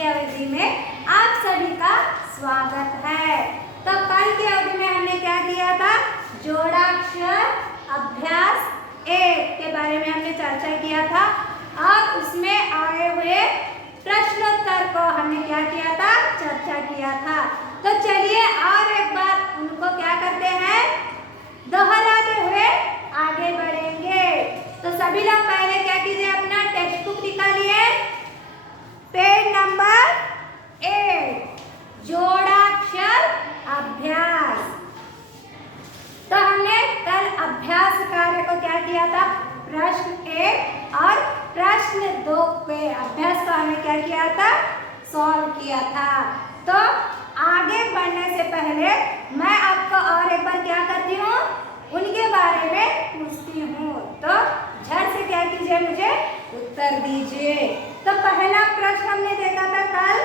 की अवधि में आप सभी का स्वागत है। तो कल की अवधि में हमने क्या किया था? जोड़ाक्षर अभ्यास 1 के बारे में हमने चर्चा किया था और उसमें आए हुए प्रश्नोत्तर को हमने क्या किया था? चर्चा किया था। तो चलिए और एक बार उनको क्या करते हैं? दोहराते हुए आगे बढ़ेंगे। तो सभी लोग पहले क्या कीजिए, अपना टेक्स्ट बुक निकालिए, पेज नंबर 8, जोड़ाक्षर अभ्यास। तो हमने कल अभ्यास कार्य को क्या किया था? प्रश्न 1 और प्रश्न 2 पे अभ्यास को हमने क्या किया था? सॉल्व किया था। तो आगे बढ़ने से पहले मैं आपको और एक बार क्या करती हूँ? उनके बारे में पूछती हूँ। तो झट से क्या कीजिए, मुझे उत्तर दीजिए। तो पहला प्रश्न हमने देखा था कल,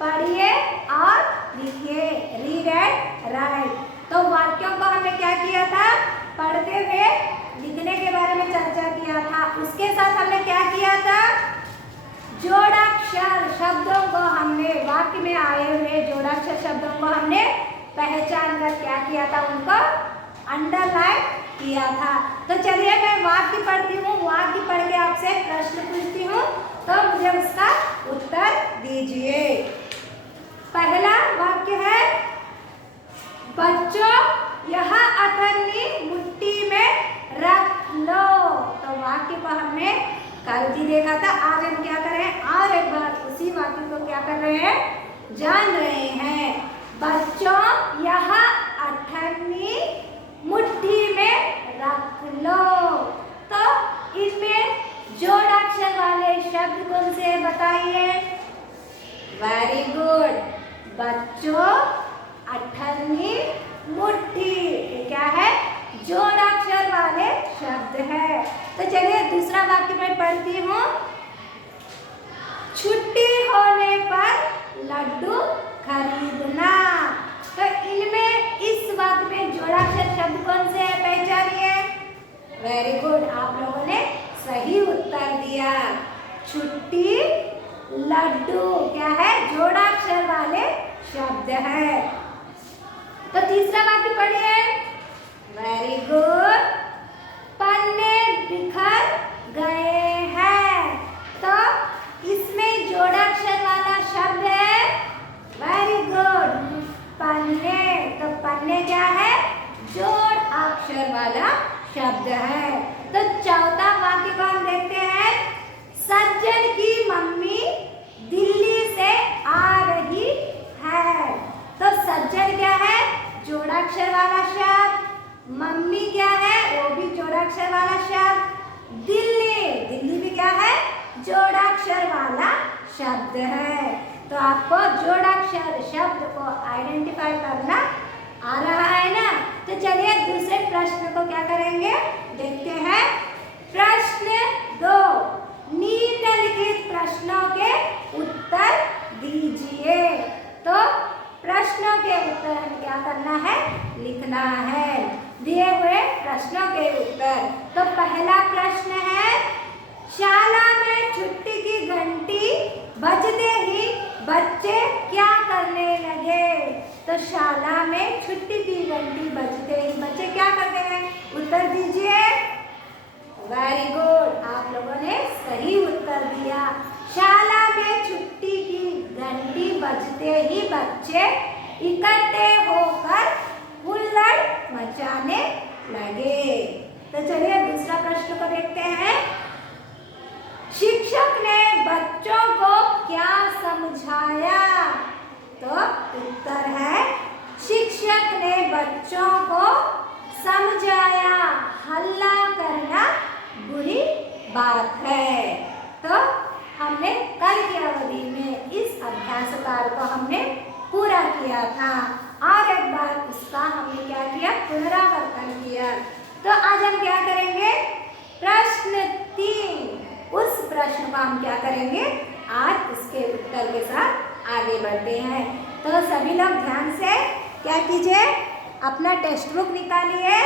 पढ़िए और लिखिए, रीड एंड राइट। तो वाक्यों को हमने क्या किया था? पढ़ते हुए लिखने के बारे में चर्चा किया था। उसके साथ हमने क्या किया था? जोड़ाक्षर शब्दों को हमने, वाक्य में आए हुए जोड़ाक्षर शब्दों को हमने पहचान कर क्या किया था? उनको अंडरलाइन किया था। तो चलिए मैं वाक्य पढ़ती हूँ, वाक्य पढ़ के आपसे प्रश्न पूछती हूँ, तो मुझे उसका उत्तर दीजिए। पहला वाक्य है, बच्चों यह अठन्नी मुट्ठी में रख लो। तो वाक्य को हमने कल भी देखा था। आज हम क्या कर रहे हैं? और एक बार उसी वाक्य को क्या कर रहे हैं? जान रहे हैं। बच्चों यह अठन्नी मुट्ठी में रख लो। तो इसमें जोड़ाक्षर वाले शब्द कौन से बताइए? वेरी गुड, बच्चों अठन्नी मुट्ठी, ये क्या है? जोड़ाक्षर वाले शब्द है। तो चलिए दूसरा वाक्य मैं पढ़ती हूँ, छुट्टी होने पर लड्डू खरीदना। तो इनमें इस वाक्य में जोड़ाक्षर शब्द कौन से है? पहचानिए। वेरी गुड, आप लोगों ने सही उत्तर दिया। छुट्टी, लड्डू क्या है? जोड़ाक्षर वाले शब्द है। तो तीसरा वाक्य पढ़िए। वेरी गुड, पन्ने बिखर गए हैं। तो इसमें जोड़ाक्षर वाला शब्द है, वेरी गुड, पन्ने। तो पन्ने क्या है? जोड़ अक्षर वाला शब्द है। तो चौथा वाक्य को हम देखते हैं, सज्जन की मम्मी दिल्ली से आ रही है। तो सज्जन क्या है? जोड़ाक्षर वाला शब्द। मम्मी क्या है? वो भी जोड़ाक्षर वाला शब्द। दिल्ली, दिल्ली भी क्या है? जोड़ाक्षर वाला शब्द है। तो आपको जोड़ाक्षर शब्द को आइडेंटिफाई करना आ रहा है ना? तो चलिए दूसरे प्रश्न को क्या करेंगे? देखते हैं। प्रश्न 2, निम्नलिखित प्रश्नों के उत्तर दीजिए। तो प्रश्नों के उत्तर हमें क्या करना है? लिखना है। दिए हुए प्रश्नों के उत्तर। तो पहला प्रश्न है, शाला में छुट्टी की घंटी बजते ही बच्चे क्या करने लगे? तो शाला में छुट्टी की घंटी बजते ही बच्चे क्या करते हैं? उत्तर दीजिए। वेरी गुड, आप लोगों ने सही उत्तर दिया। शाला में छुट्टी की घंटी बजते ही बच्चे इकट्ठे होकर हुल्लड़ मचाने लगे। तो चलिए दूसरा प्रश्न को देखते हैं। शिक्षक ने बच्चों को क्या समझाया? तो उत्तर है, शिक्षक ने बच्चों को समझाया हल्ला करना बुरी बात है। तो हमने कल की अवधि में इस अभ्यास कार्य को हमने पूरा किया था और एक बार उसका हमने क्या किया? पुनरावर्तन किया। तो आज हम क्या करेंगे? प्रश्न 3, उस प्रश्न को हम क्या करेंगे? आज उसके उत्तर के साथ आगे बढ़ते हैं। तो सभी लोग ध्यान से क्या कीजिए? अपना टेक्स्ट बुक निकालिए,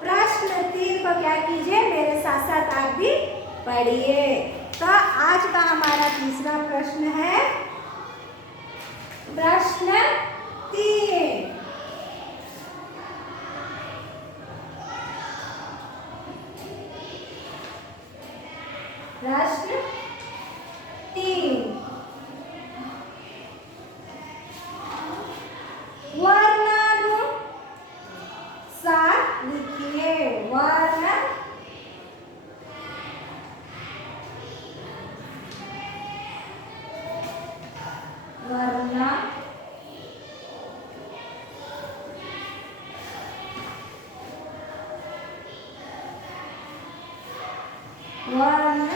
प्रश्न 3 को क्या कीजिए? मेरे साथ साथ आप भी पढ़िए। तो आज का हमारा तीसरा प्रश्न है, प्रश्न 3। प्रश्न 3 वर्णानुसार लिखिए। वर्ण वर्ण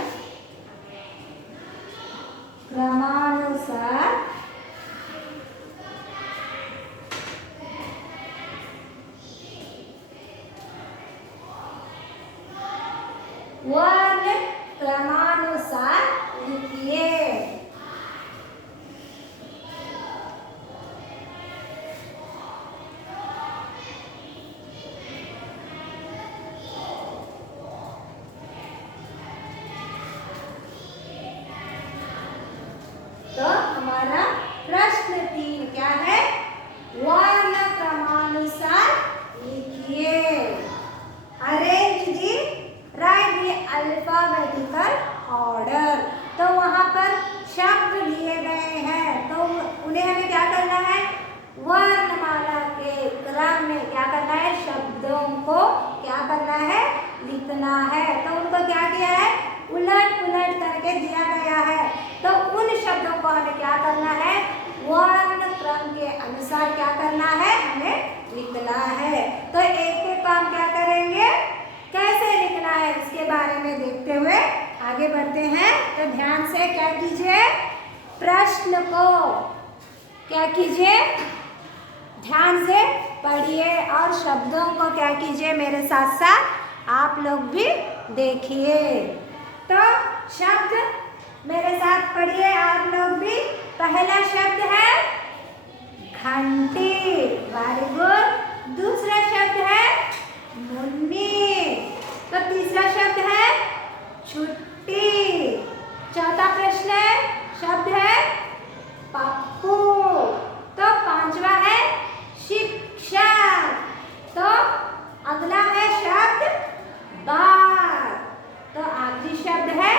क्रमानुसार वर्ण क्रमानुसार लिखिए। तो हमारा प्रश्न 3 क्या है? वर्ण क्रमानुसार लिखिए। अरेंज दी राइट दी अल्फाबेटिकल ऑर्डर। तो वहां पर शब्द लिए गए हैं, तो उन्हें हमें क्या करना है? वर्णमाला के क्रम में क्या करना है? शब्दों को क्या करना है? लिखना है। तो उनको क्या किया है? उलट पुलट करके दिया गया है। तो उन शब्दों को हमें क्या करना है? वर्ण क्रम के अनुसार क्या करना है? हमें लिखना है। तो एक एक काम क्या करेंगे, कैसे लिखना है इसके बारे में देखते हुए आगे बढ़ते हैं। तो ध्यान से क्या कीजिए, प्रश्न को क्या कीजिए, ध्यान से पढ़िए और शब्दों को क्या कीजिए, मेरे साथ साथ आप लोग भी देखिए। तो शब्द मेरे साथ पढ़िए आप लोग भी। पहला शब्द है घंटी, वेरी गुड। दूसरा शब्द है मुन्नी। तो तीसरा शब्द है छुट्टी। चौथा प्रश्न है शब्द है पप्पू। तो पांचवा है शिक्षक। तो अगला है शब्द बार। तो आखिरी शब्द है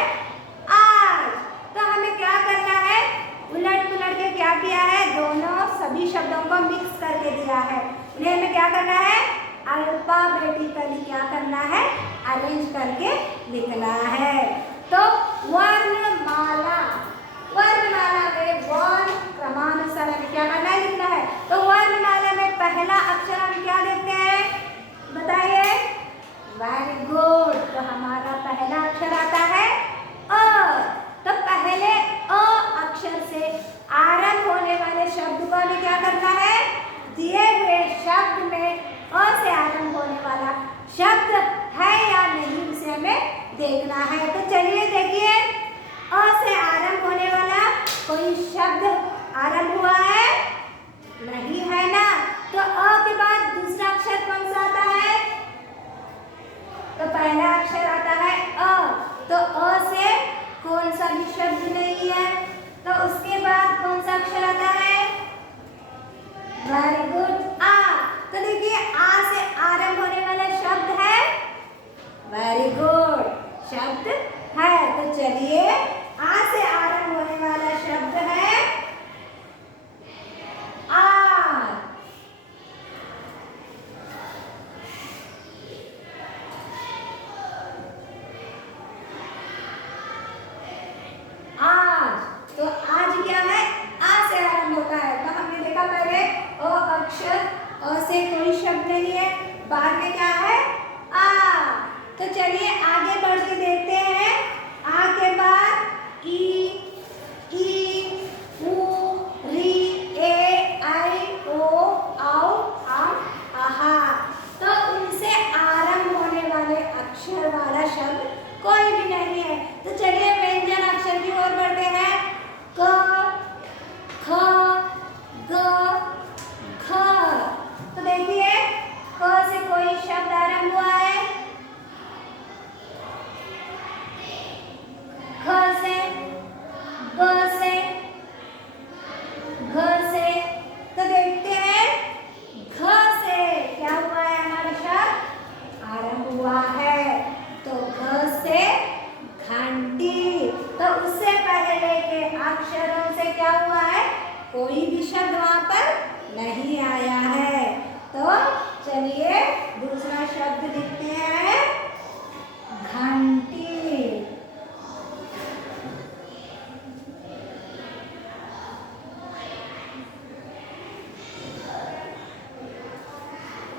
आज। तो हमें क्या करना है? उलट पुलट के क्या किया है? दोनों सभी शब्दों को मिक्स करके दिया है। उन्हें हमें क्या करना है? अल्फाबेटिकली क्या करना है? अरेंज करके लिखना है। तो वर्णमाला, वर्णमाला में वर्ण क्रमानुसार हमें क्या करना है? लिखना है। तो वर्णमाला में पहला अक्षर हम क्या देखते हैं? बताइए। Very good. तो हमारा पहला अक्षर आता है अ। तो पहले अ अक्षर से आरंभ होने वाले शब्द को हमें क्या करना है? दिए हुए शब्द में अ से आरंभ होने वाला शब्द है या नहीं, उसे हमें देखना है। तो चलिए देखिए, अ से आरंभ होने वाला कोई शब्द आरंभ हुआ है? नहीं है ना। तो अ के बाद दूसरा अक्षर कौन सा आता है? तो पहला अक्षर आता है अ। तो अ से कौन सा भी शब्द नहीं है। तो उसके बाद कौन सा अक्षर आता है? वेरी गुड, आ। तो देखिए आ से आरंभ होने वाला शब्द है, वेरी गुड, शब्द है। तो चलिए आ से आरंभ होने वाला शब्द है आर। आज। तो आज क्या है? आ से आरंभ होता है। तो हमने देखा पहले अ अक्षर, अ से कोई शब्द नहीं है, बाद में क्या है? आ। तो चलिए आगे बढ़ के देखते हैं। आ के बाद ई, अक्षरों से क्या हुआ है, कोई भी शब्द वहां पर नहीं आया है। तो चलिए दूसरा शब्द लिखते हैं, घंटी।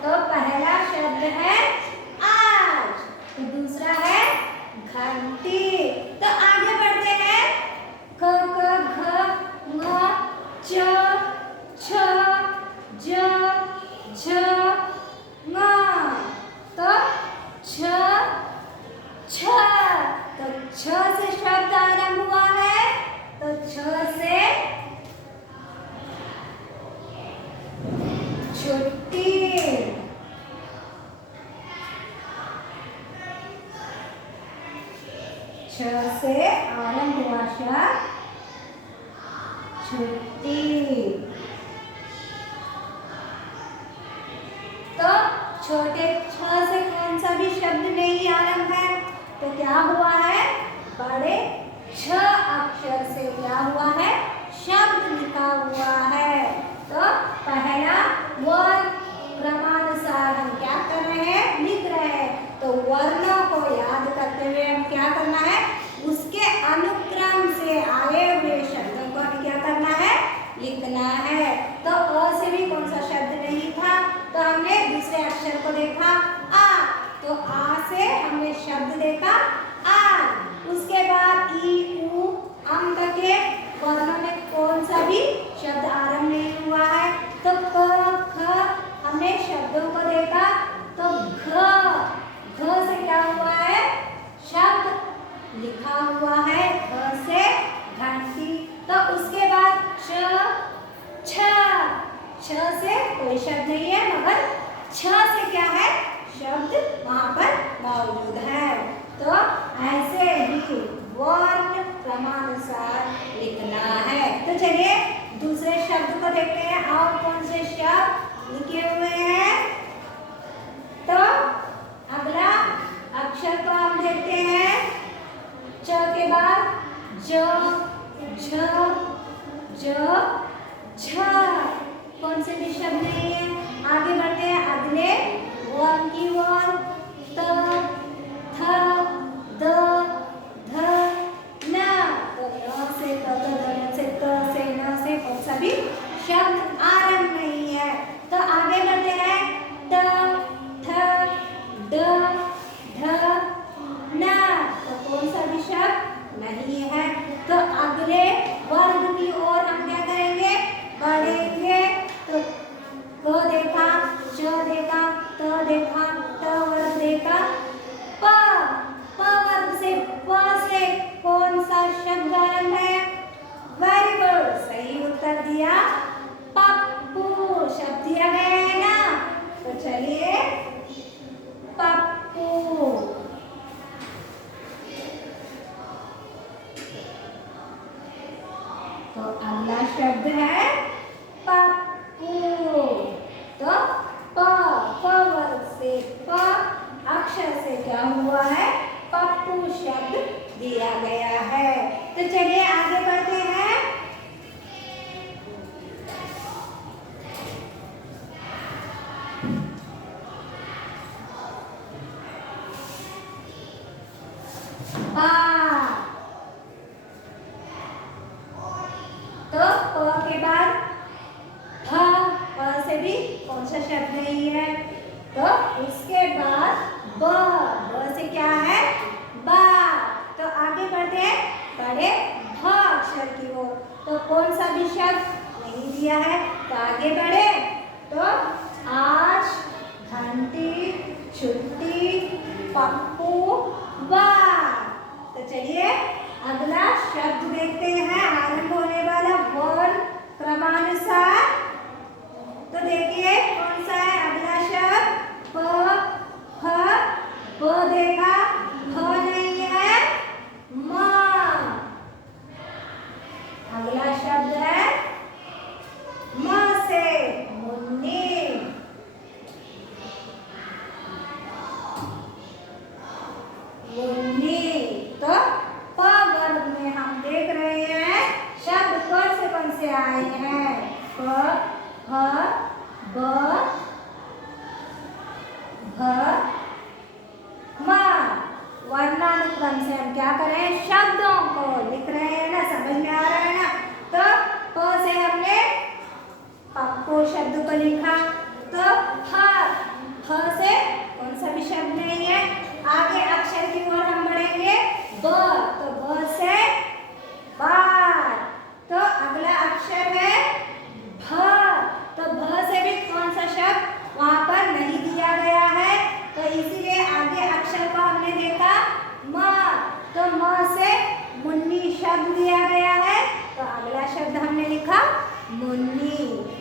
तो पहला शब्द है आज, तो दूसरा है घंटी। तो आगे बढ़ते हैं, क ख घ ङ च छ ज झ ङ। तो छ छ, तो छ से शब्द आरंभ हुआ है, तो छ से छुट्टी। छ से आरंभ हुआ शब्द छुट्टी। तो छोटे छ से कौन सा भी शब्द नहीं आरंभ है, तो क्या हुआ है, बड़े छ अक्षर से क्या हुआ है, शब्द लिखा हुआ है। तो पहला वर्ण क्रमानुसार हम क्या कर रहे हैं, लिख रहे हैं। तो वर्णों को याद करते हुए हम क्या करना है, उसके अनुक्रम से आए हुए शब्दों को हमें क्या करना है, लिखना है। तो अ से भी कौन सा शब्द नहीं था, तो हमने दूसरे अक्षर को देखा आ, तो आ से हमने शब्द देखा आ। उसके बाद ई उ अम तक के वर्णों में कौन सा भी शब्द आरंभ नहीं हुआ है, तो क ख हमने शब्दों को देखा। तो घ से क्या हुआ है, शब्द लिखा हुआ है, घ से घंटी। तो उसके बाद छ से कोई शब्द नहीं है, मगर छ से क्या है, शब्द वहां पर मौजूद है। तो ऐसे ही वर्ण क्रमानुसार लिखना है। तो चलिए दूसरे शब्द को देखते हैं, और कौन से शब्द लिखे हुए हैं। तो अगला अक्षर को हम देखते हैं, च के बाद ज झ ज झ, कौन से भी शब्द नहीं है। आगे बढ़ते हैं अगले वर्ण की ओर, त थ द ध न। तो न से त से त से न से कौन सा भी शब्द आरंभ नहीं है। तो आगे बढ़ते हैं, ट थ ड ढ न, तो कौन सा भी शब्द नहीं है। तो अगले वर्ग की ओर हम क्या करेंगे, बढ़ेंगे। तो क देखा, च देखा, त देखा, त वर्ग देखा, प वर्ग से प से कौन सा शब्द आरंभ है, वेरी गुड, सही उत्तर दिया, पप्पू शब्द दिया गया है ना। तो चलिए पप्पू। तो अगला शब्द है पप्पू। तो प वर्ग से प अक्षर से क्या हुआ है, पप्पू शब्द दिया गया है। तो चलिए आगे बढ़ते हैं, बा। तो प के बाद फ से भी कौन सा शब्द नहीं है। तो उसके बाद ब से क्या है, बा। तो आगे बढ़ते हैं बड़े भ अक्षर की ओर, तो कौन सा भी शब्द नहीं दिया है। तो आगे बढ़े, तो आज, घंटी, छुट्टी, पप्पू, बा। तो चलिए अगला शब्द देखते हैं, आरंभ होने वाला वर्ण क्रमानुसार। तो देखिए कौन सा है अगला शब्द, प फ ब देखा, भ नहीं है, म। अगला शब्द है म से मुन्नी। मुन्नी। तो प वर्ग में हम देख रहे हैं से आए हैं। प, फ, ब, भ, म। वर्णानुक्रम से हम क्या कर रहे हैं, शब्दों को लिख रहे हैं ना, समझ में आ रहा है ना। तो प से हमने पप्पू शब्द को लिखा। तो फ से कौन सा भी शब्द नहीं है। आगे अक्षर की ओर हम बढ़ेंगे। ब, तो ब से बार। तो अगला अक्षर है भ। तो भ से भी कौन सा शब्द वहां पर नहीं दिया गया है, तो इसीलिए आगे अक्षर को हमने देखा म। तो म से मुन्नी शब्द दिया गया है, तो अगला शब्द हमने लिखा मुन्नी।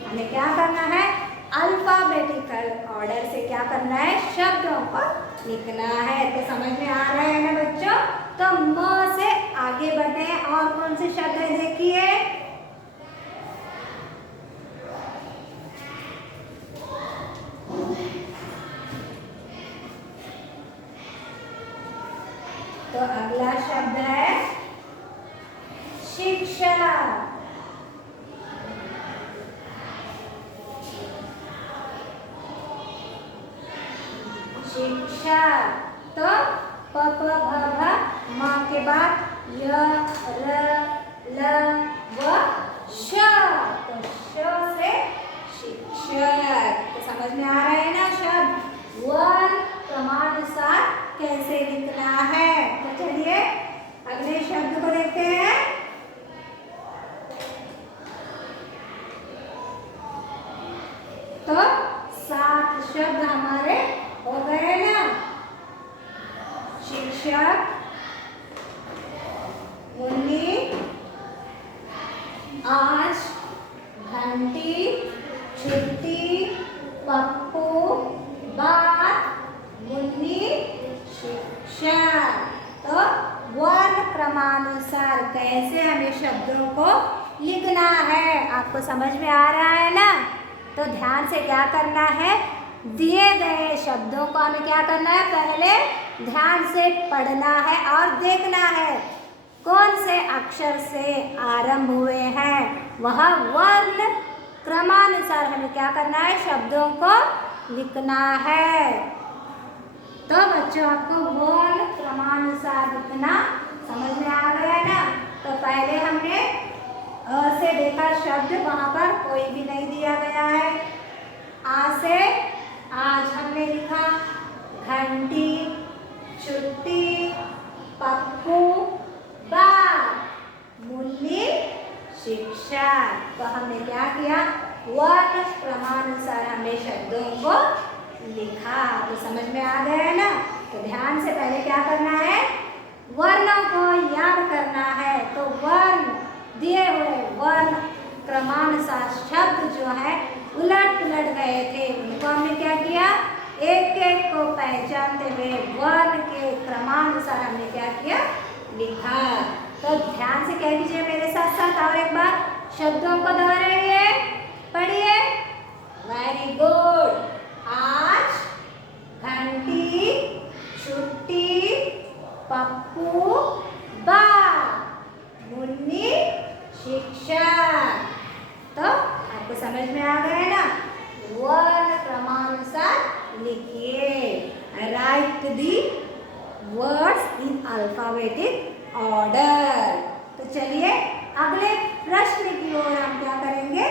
हमें क्या करना है, अल्फाबेटिकल ऑर्डर से क्या करना है, शब्दों को लिखना है। तो समझ में आ रहा है ना बच्चों। तो म से आगे बढ़े, और कौन से शब्द है देखिए। तो अगला शब्द है शिक्षा। शिक्षा। तो प भ भ म के बाद य र ल व श। तो श से शिक्षक। तो समझ में आ रहा है ना शब्द वर्ण क्रमानुसार कैसे लिखना है। तो चलिए अगले शब्द को देखते हैं। तो 7 शब्द हमारे हो गए ना। शिक्षक, मुन्नी, आज, घंटी, छुट्टी, पप्पू, बात, मुन्नी, शिक्षक। तो वर्ण क्रमानुसार कैसे हमें शब्दों को लिखना है, आपको समझ में आ रहा है ना। तो ध्यान से क्या करना है, दिए गए शब्दों को हमें क्या करना है, पहले ध्यान से पढ़ना है और देखना है कौन से अक्षर से आरंभ हुए हैं। वह वर्ण क्रमानुसार हमें क्या करना है, शब्दों को लिखना है। तो बच्चों आपको वर्ण क्रमानुसार लिखना समझ में आ गया है ना। तो पहले हमने अ से देखा शब्द, वहां पर कोई भी नहीं दिया गया है। आ से आज हमने लिखा, घंटी, छुट्टी, पप्पू, बात, मुन्नी, शिक्षा। तो हमने क्या किया, वर्ण क्रमानुसार हमने शब्दों को लिखा। तो समझ में आ गया है ना। तो ध्यान से पहले क्या करना है, वर्णों को याद करना है। तो वर्ण दिए हुए वर्ण क्रमानुसार शब्द जो है उलट पुलट गए थे, उनको हमने क्या किया, एक एक को पहचानते हुए वर्ण के क्रमानुसार हमने क्या किया, लिखा। तो ध्यान से कह दीजिए मेरे साथ साथ और एक बार, शब्दों को दोहराइए, पढ़िए। Very good. आज, घंटी, छुट्टी, पप्पू, बात, मुन्नी, शिक्षा। तो आपको समझ में आ गया है ना। वर्ण क्रमानुसार लिखिए, right the words in alphabetic order. तो चलिए अगले प्रश्न की ओर हम क्या करेंगे,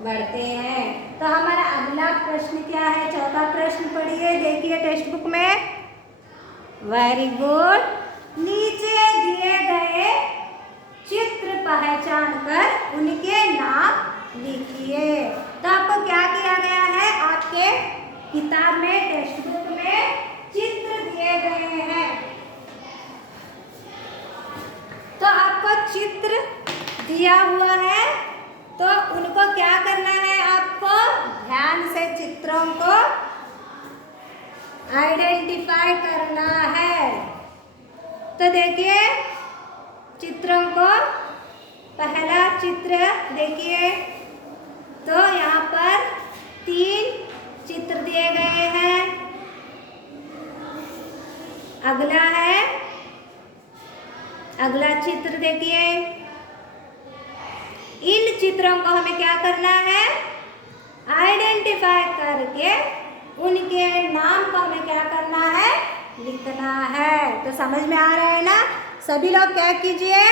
बढ़ते हैं। तो हमारा अगला प्रश्न क्या है, चौथा प्रश्न पढ़िए, देखिए टेक्स्ट बुक में। Very good. नीचे दिए गए चित्र पहचान कर उनके नाम लिखिए। तो आपको क्या किया गया है, आपके किताब में टेक्स्ट बुक में चित्र दिए गए हैं। तो आपको चित्र दिया हुआ है, तो उनको क्या करना है, आपको ध्यान से चित्रों को आइडेंटिफाई करना है। तो देखिए चित्रों को, पहला चित्र देखिए, तो यहाँ पर 3 चित्र दिए गए हैं। अगला चित्र देखिए। इन चित्रों को हमें क्या करना है, आइडेंटिफाई करके उनके नाम को हमें क्या करना है, लिखना है। तो समझ में आ रहा है ना? सभी लोग क्या कीजिए,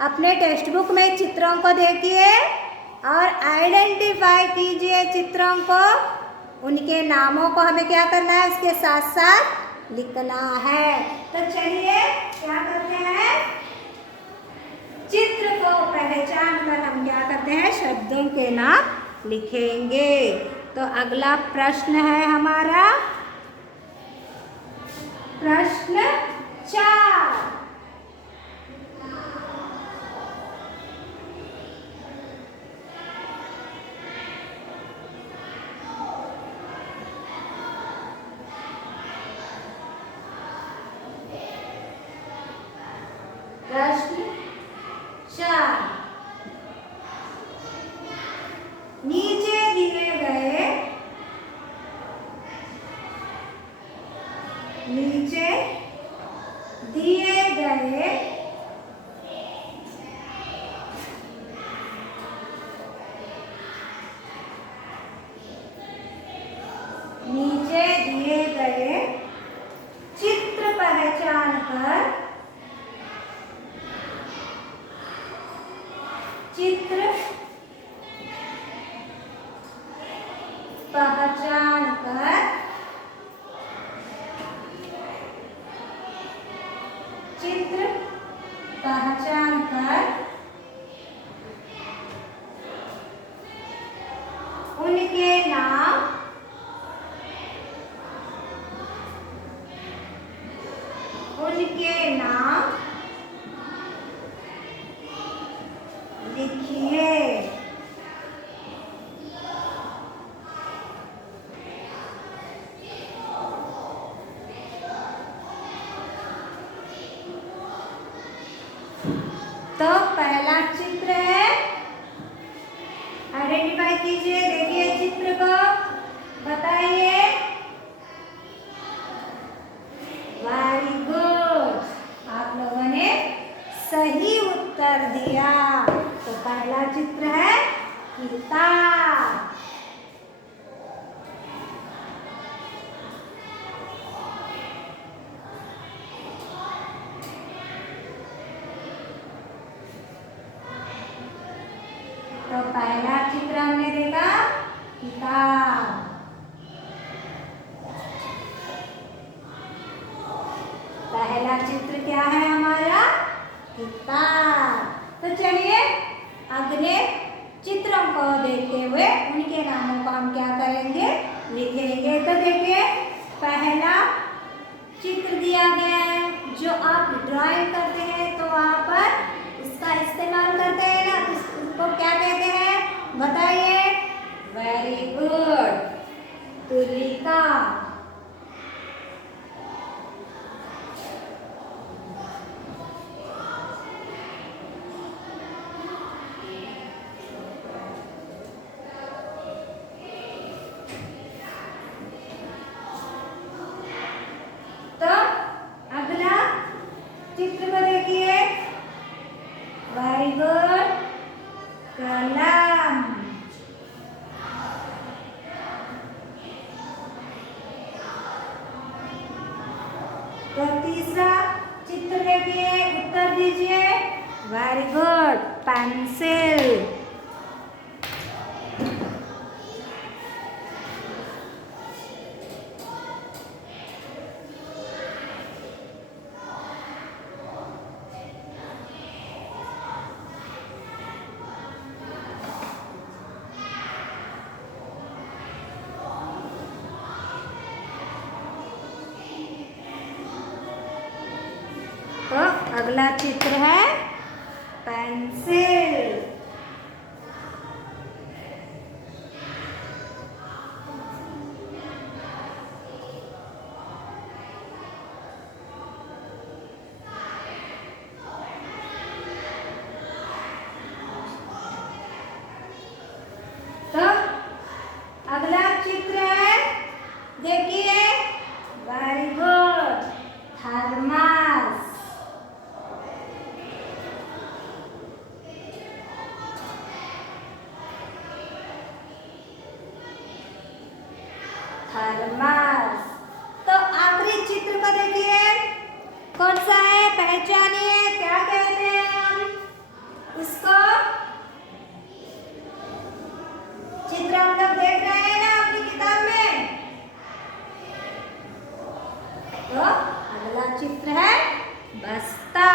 अपने टेक्स्ट बुक में चित्रों को देखिए और आइडेंटिफाई कीजिए चित्रों को, उनके नामों को हमें क्या करना है, उसके साथ साथ लिखना है। तो चलिए क्या करते हैं, चित्र को पहचान कर हम क्या करते हैं, शब्दों के नाम लिखेंगे। तो अगला प्रश्न है हमारा प्रश्न 4। प्रश्न 4, नीचे दिए गए चित्र पहचान कर चित्र पहचान कर उनके नाम लिखिए। तो पहला चित्र है, आइडेंटिफाई कीजिए, देखिए चित्र को, बताइए। वेरी गुड, आप लोगों ने सही उत्तर दिया। तो पहला चित्र है किताब। तो पहला चित्र हमने देखा किताब। पहला चित्र क्या है हमारा, किताब। तो चलिए अगले चित्रों को देखते हुए उनके नामों को हम क्या करेंगे, लिखेंगे। तो देखिए पहला चित्र दिया गया है, जो आप ड्राइंग करते हैं तो वहाँ पर इसका इस्तेमाल करते हैं ना, तो उसको क्या कहते हैं, बताइए। Very good, Tulika. तो अगला चित्र को देखिए, वेरी गुड, कलम। तो तीसरा चित्र देखिए, उत्तर दीजिए। Very good, pencil. तो अगला चित्र है पेंसिल। तो अगला चित्र है, देखिए, वेरी गुड, थर्मस। देखिए कौन सा है, पहचानिए, क्या कहते हैं हम उसको। चित्र हम लोग देख रहे हैं ना अपनी किताब में। तो अगला चित्र है बस्ता।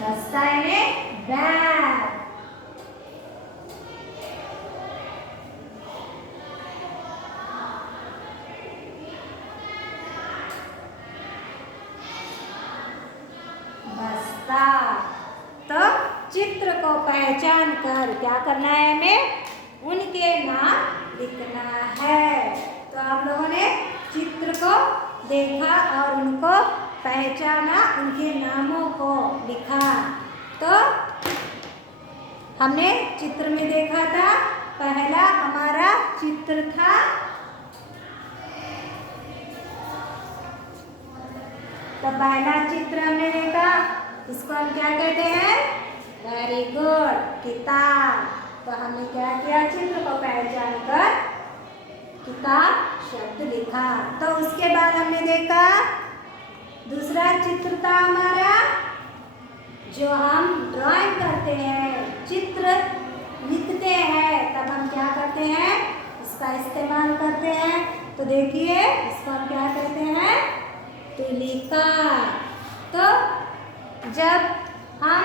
बस्ता यानी बैग। बस्ता। तो चित्र को पहचान कर क्या करना है, हमें उनके नाम लिखना है। तो आप लोगों ने चित्र को देखा और उनको पहचाना, उनके नामों को लिखा। तो हमने चित्र में देखा था, पहला हमारा चित्र था तो पहला चित्र हमने देखा, इसको हम क्या कहते हैं, वेरी गुड, किताब। तो हमने क्या किया, चित्र को पहचान कर किताब शब्द लिखा। तो उसके बाद हमने देखा दूसरा चित्र था हमारा, जो हम ड्राइंग करते हैं, चित्र लिखते हैं, तब हम क्या करते हैं, इसका इस्तेमाल करते हैं। तो देखिए इसको हम क्या कहते हैं, तुलिका। तो जब हम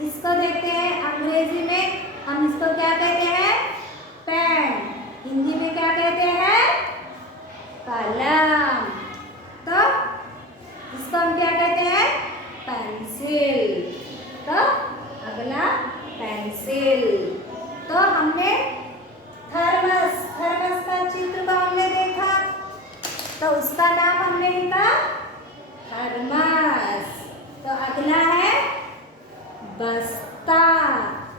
इसको देखते हैं अंग्रेजी में, हम इसको क्या कहते हैं, पेन। हिंदी में क्या कहते हैं, कलम। तो इसको हम क्या कहते हैं, पेंसिल। तो अगला पेंसिल। तो हमने थर्मस का चित्र को हमने देखा, तो उसका नाम हमने लिखा थर्मस। तो अगला है बस्ता।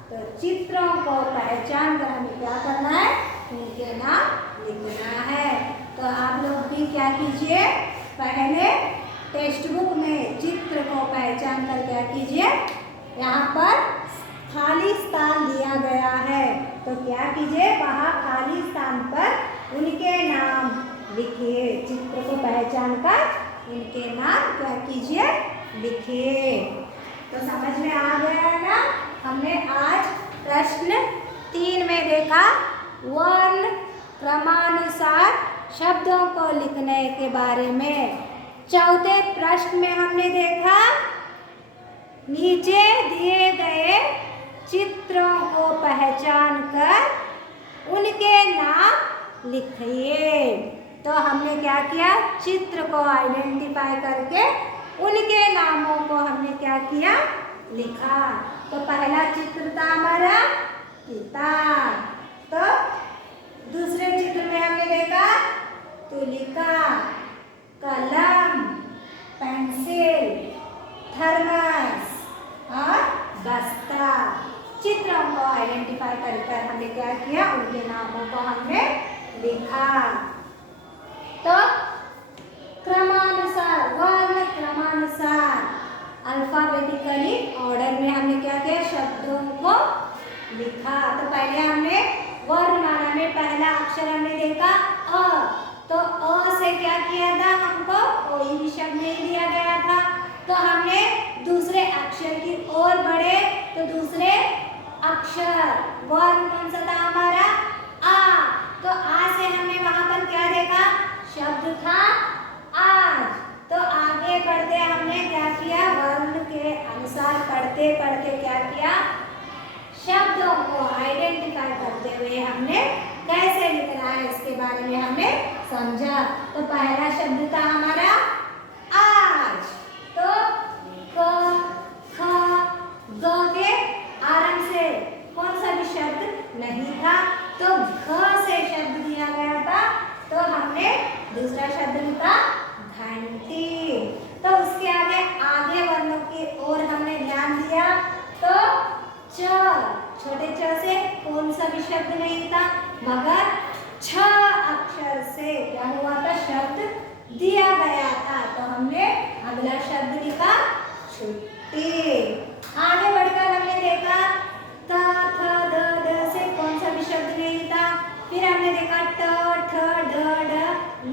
तो चित्रों को पहचान कर हमें क्या करना है, उनके नाम लिखना है। तो आप लोग भी क्या कीजिए, पहले टेक्स्ट बुक में चित्र को पहचान कर क्या कीजिए, यहाँ पर खाली स्थान दिया गया है, तो क्या कीजिए, वहाँ खाली स्थान पर उनके नाम लिखिए। चित्र को पहचान कर उनके नाम क्या कीजिए, लिखिए। तो समझ में आ गया है ना। हमने आज प्रश्न 3 में देखा वर्ण क्रमानुसार शब्दों को लिखने के बारे में। चौथे प्रश्न में हमने देखा नीचे दिए गए चित्रों को पहचान कर उनके नाम लिखिए। तो हमने क्या किया, चित्र को आइडेंटिफाई करके उनके नामों को हमने क्या किया, लिखा। तो पहला चित्र था हमारा किताब। तो दूसरे चित्र में हमने देखा तुलिका, कलम, पेंसिल, थर्मस और बस्ता। चित्रों को आइडेंटिफाई कर हमने क्या किया, उनके नामों को हमने लिखा। तो क्रमानुसार, वर्ण क्रमानुसार, अल्फाबेटिकली ऑर्डर में हमने क्या किया, शब्दों को लिखा। तो पहले हमने वर्णमाला में पहला अक्षर हमने देखा अ। तो अ से क्या किया था, हमको कोई भी शब्द नहीं दिया गया था। तो हमने दूसरे अक्षर की ओर बढ़े, तो दूसरे अक्षर वर्ण कौन सा था हमारा, आ। तो आ से हमने वहां पर क्या देखा, शब्द था आज। तो आगे बढ़ते हमने क्या किया, वर्ण के अनुसार पढ़ते पढ़ते क्या किया, शब्दों को आइडेंटिफाई करते हुए हमने कैसे लिखना है इसके बारे में हमने समझा। तो पहला शब्द था हमारा आज। तो क ख ग के आरंभ से कौन सा भी शब्द नहीं था, तो घ से शब्द दिया गया था। तो हमने दूसरा शब्द लिखा घंटी। तो उसके आगे वर्णों की ओर हमने ध्यान दिया। तो च, छोटे च से कौन सा भी शब्द नहीं था, मगर छ अक्षर से क्या हुआ था, शब्द दिया गया था। तो हमने अगला शब्द लिखा छुट्टी। आगे बढ़कर हमने देखा त थ द से कौन सा भी शब्द नहीं था। फिर हमने देखा ट ठ ड ढ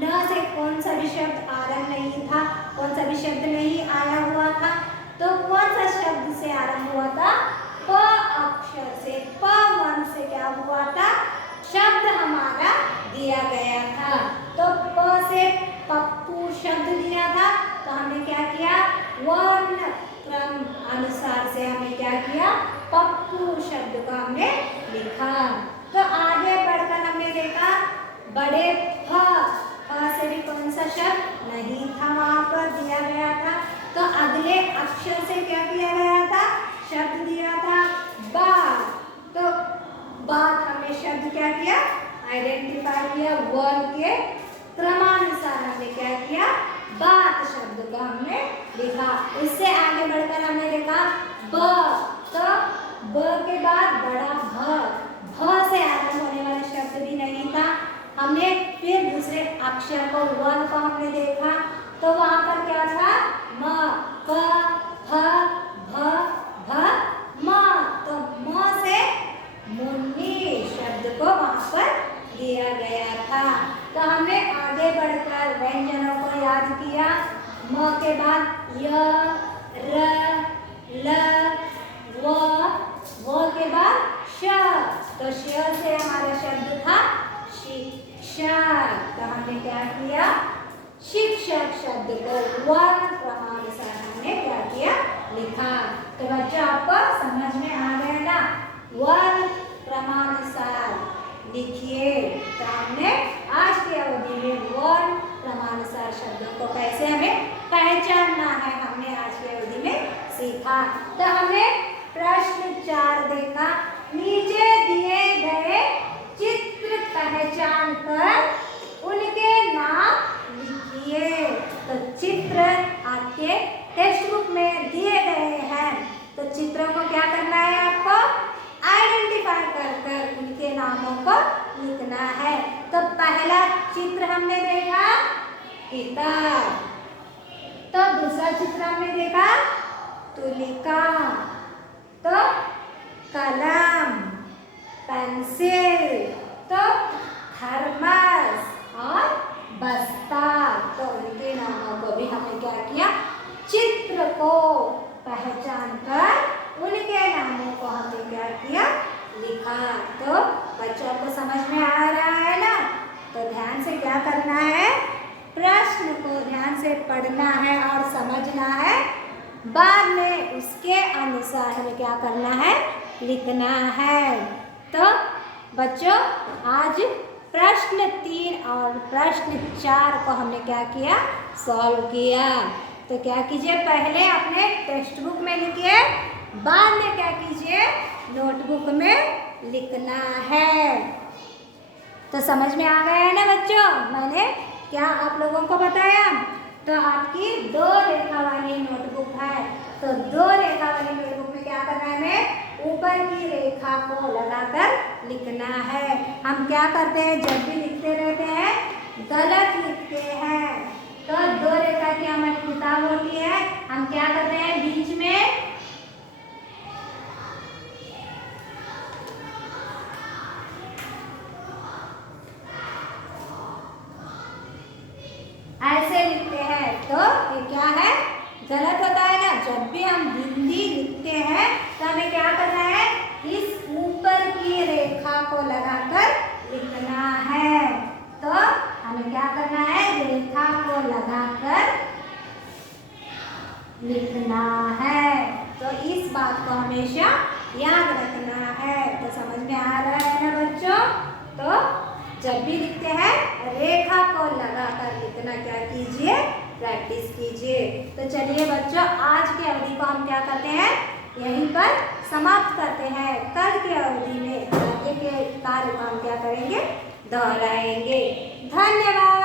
चाकू शब्द को हमने लिखा। तो आगे बढ़कर हमने देखा बड़े फ से भी कौन सा शब्द नहीं था वहां पर दिया गया था। तो अगले अक्षर से क्या किया गया था, शब्द दिया था बात। तो बात हमने शब्द क्या किया, आइडेंटिफाई किया। वर्ड के क्रमानुसार हमने क्या किया, बात शब्द को हमने लिखा। उससे आगे बढ़कर हमने देखा ब। तो ब के बाद बड़ा भ से आरंभ होने वाला शब्द भी नहीं था। हमने फिर दूसरे अक्षर को वन को हमने देखा। तो वहां पर क्या था, म प फ भ भ म। तो म से मुन्नी शब्द को वहां पर दिया गया था। तो हमने आगे बढ़कर व्यंजनों को याद किया। म के बाद य र ल वो के बाद श। तो श से हमारा शब्द था शिक्षक। तो हमने क्या किया, शिक्षक शब्द को वर्ण क्रमानुसार हमने क्या किया, लिखा। तो बच्चों आपको समझ में आ गया ना, वर्ण क्रमानुसार लिखिए। तो हमने आज की अवधि में वर्ण क्रमानुसार शब्दों को कैसे हमें पहचानना है, हमने आज की अवधि में सीखा। तो हमने प्रश्न 4 देखा, नीचे दिए गए चित्र पहचान कर उनके नाम लिखिए। तो चित्र आपके टेक्स्ट बुक में दिए गए हैं। तो चित्रों को क्या करना है, आपको आइडेंटिफाई कर उनके नामों को लिखना है। तो पहला चित्र हमने देखा किताब। तो दूसरा चित्र हमने देखा तुलिका। तो कलम, पेंसिल, तो थर्मस और बस्ता। तो उनके नामों को भी हमने क्या किया, चित्र को पहचान कर उनके नामों को हमने क्या किया, लिखा। तो बच्चों को समझ में आ रहा है ना। तो ध्यान से क्या करना है, प्रश्न को ध्यान से पढ़ना है और समझना है। बाद में उसके अनुसार हमें क्या करना है, लिखना है। तो बच्चों आज प्रश्न 3 और प्रश्न 4 को हमने क्या किया, सॉल्व किया। तो क्या कीजिए, पहले अपने टेक्स्ट बुक में लिखिए, बाद में क्या कीजिए, नोटबुक में लिखना है। तो समझ में आ गया है ना बच्चों, मैंने क्या आप लोगों को बताया। तो आपकी 2 रेखा वाली नोटबुक है। तो 2 रेखा वाली नोटबुक में क्या करना है, हमें ऊपर की रेखा को लगाकर लिखना है। हम क्या करते हैं, जब भी लिखते रहते हैं गलत लिखते हैं। तो 2 रेखा की हमारी किताब होती है, हम क्या करते हैं, बीच में ऐसे लिखते हैं। तो ये क्या है, गलत होता है ना। जब भी हम हिंदी लिखते हैं तो हमें क्या करना है, इस ऊपर की रेखा को लगाकर लिखना है। तो हमें क्या करना है, रेखा को लगाकर लिखना है। तो इस बात को हमेशा याद रखना है। तो समझ में आ रहा है ना बच्चों। तो जब भी लिखते हैं रेखा को लगाकर लिखना क्या कीजिए, प्रैक्टिस कीजिए। तो चलिए बच्चों, आज की अवधि को हम क्या करते हैं, यहीं पर समाप्त करते हैं। कल की अवधि में आगे के कार्य को हम क्या करेंगे, दोहराएंगे। धन्यवाद।